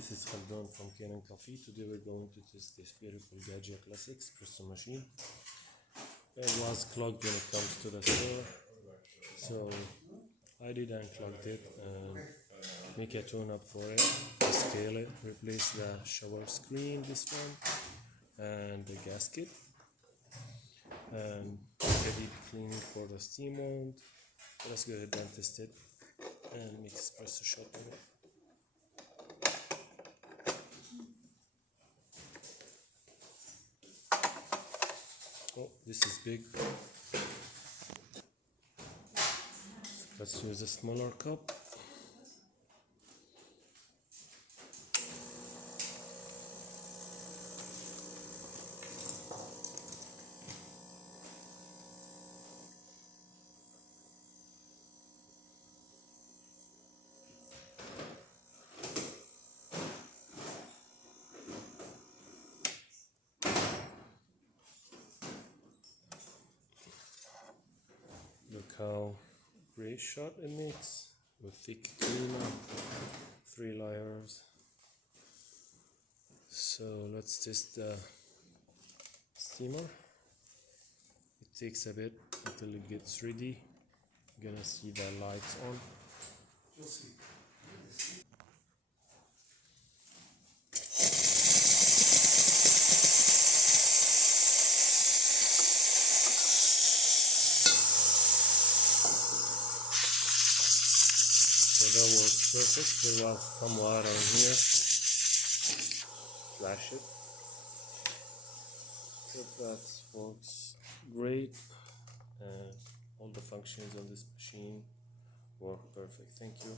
This is Khaldun from Kanen Coffee. Today we're going to test this beautiful Gaggia Classic espresso machine. It was clogged when it comes to the store, so I did unclog it and make a tune-up for it, scale it, replace the shower screen, this one, and the gasket, and a deep cleaning for the steam mount. Let's go ahead and test it and make espresso shot in it. Oh, this is big. Let's use a smaller cup. Look how gray shot it makes with thick creamer, 3 layers. So let's test the steamer. It takes a bit until it gets ready. You're gonna see the lights on. You'll see. So that works perfect. There was some water in here. Flash it. So that works great. All the functions on this machine work perfect. Thank you.